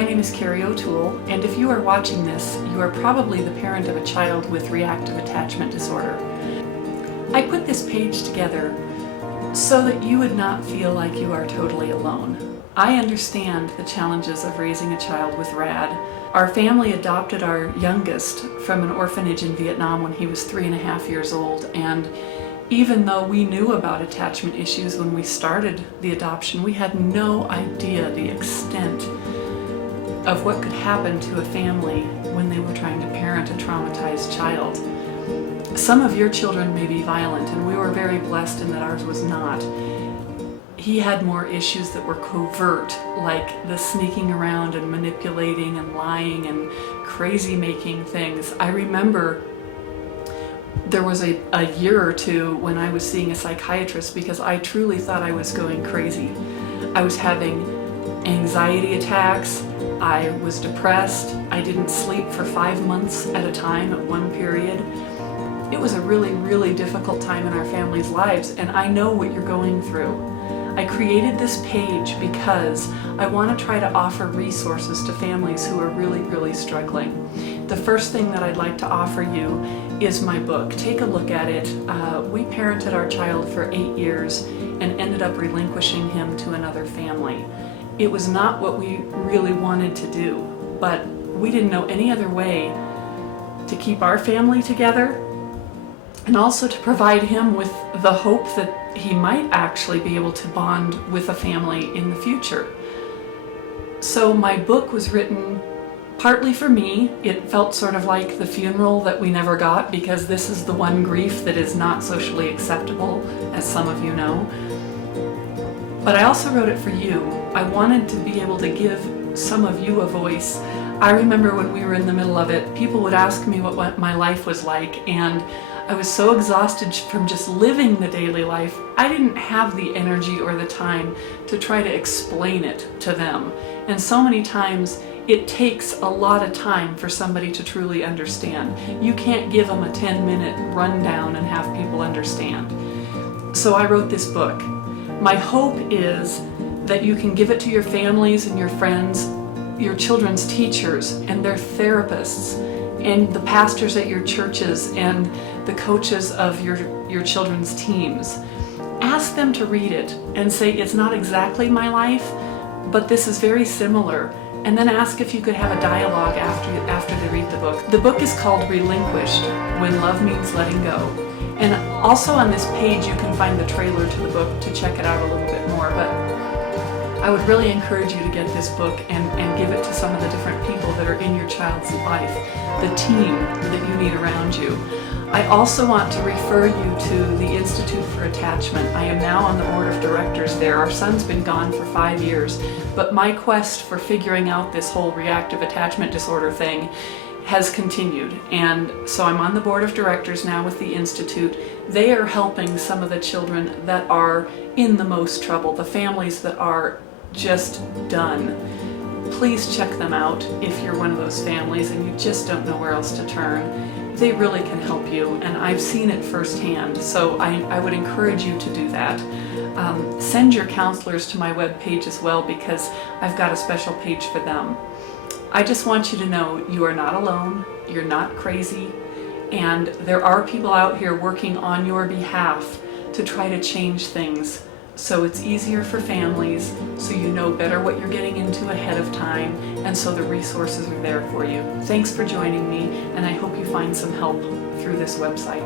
My name is Carrie O'Toole, and if you are watching this, you are probably the parent of a child with reactive attachment disorder. I put this page together so that you would not feel like you are totally alone. I understand the challenges of raising a child with RAD. Our family adopted our youngest from an orphanage in Vietnam when he was 3.5 years old, and even though we knew about attachment issues when we started the adoption, we had no idea the extent of what could happen to a family when they were trying to parent a traumatized child. Some of your children may be violent, and we were very blessed in that ours was not. He had more issues that were covert, like the sneaking around and manipulating and lying and crazy making things. I remember there was a year or two when I was seeing a psychiatrist because I truly thought I was going crazy. I was having anxiety attacks, I was depressed, I didn't sleep for 5 months at a time at one period. It was a really, really difficult time in our family's lives, and I know what you're going through. I created this page because I want to try to offer resources to families who are really, really struggling. The first thing that I'd like to offer you is my book. Take a look at it. We parented our child for 8 years and ended up relinquishing him to another family. It was not what we really wanted to do, but we didn't know any other way to keep our family together and also to provide him with the hope that he might actually be able to bond with a family in the future. So my book was written partly for me. It felt sort of like the funeral that we never got, because this is the one grief that is not socially acceptable, as some of you know. But I also wrote it for you. I wanted to be able to give some of you a voice. I remember when we were in the middle of it, people would ask me what my life was like, and I was so exhausted from just living the daily life, I didn't have the energy or the time to try to explain it to them. And so many times it takes a lot of time for somebody to truly understand. You can't give them a 10-minute rundown and have people understand. So I wrote this book. My hope is that you can give it to your families and your friends, your children's teachers and their therapists, and the pastors at your churches and the coaches of your children's teams. Ask them to read it and say, it's not exactly my life, but this is very similar. And then ask if you could have a dialogue after they read the book. The book is called Relinquished, When Love Means Letting Go. And also on this page you can find the trailer to the book to check it out a little bit more. But I would really encourage you to get this book and give it to some of the different people that are in your child's life, the team that you need around you. I also want to refer you to the Institute for Attachment. I am now on the board of directors there. Our son's been gone for 5 years, but my quest for figuring out this whole reactive attachment disorder thing has continued. And so I'm on the board of directors now with the Institute. They are helping some of the children that are in the most trouble, the families that are just done. Please check them out if you're one of those families and you just don't know where else to turn. They really can help you, and I've seen it firsthand, so I would encourage you to do that. Send your counselors to my webpage as well, because I've got a special page for them. I just want you to know you are not alone, you're not crazy, and there are people out here working on your behalf to try to change things so it's easier for families, so you know better what you're getting into ahead of time, and so the resources are there for you. Thanks for joining me, and I hope you find some help through this website.